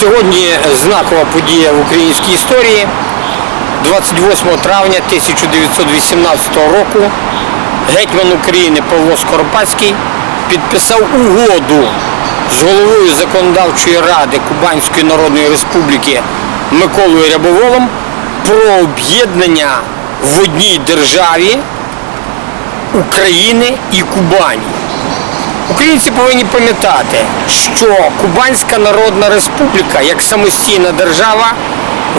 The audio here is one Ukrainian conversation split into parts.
Сьогодні знакова подія в українській історії. 28 травня 1918 року гетьман України Павло Скоропадський підписав угоду з головою законодавчої ради Кубанської Народної Республіки Миколою Рябоволом про об'єднання в одній державі України і Кубані. Українці повинні пам'ятати, що Кубанська Народна Республіка як самостійна держава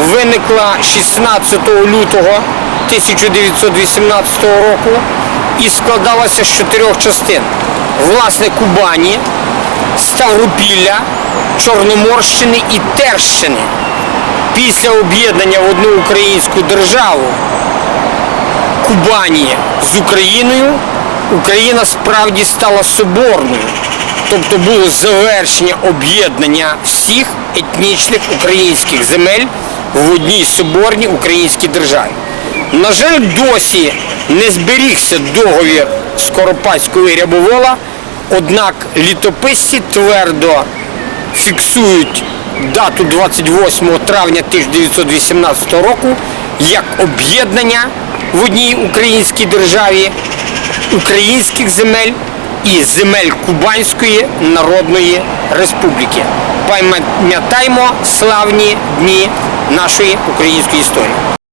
виникла 16 лютого 1918 року і складалася з чотирьох частин. Власне, Кубані, Ставропілля, Чорноморщини і Терщини. Після об'єднання в одну українську державу Кубані з Україною Україна справді стала соборною, тобто було завершення об'єднання всіх етнічних українських земель в одній соборній українській державі. На жаль, досі не зберігся договір Скоропадського і Рябовола, однак літописці твердо фіксують дату 28 травня 1918 року як об'єднання в одній українській державі українських земель і земель Кубанської Народної Республіки. Пам'ятаймо славні дні нашої української історії.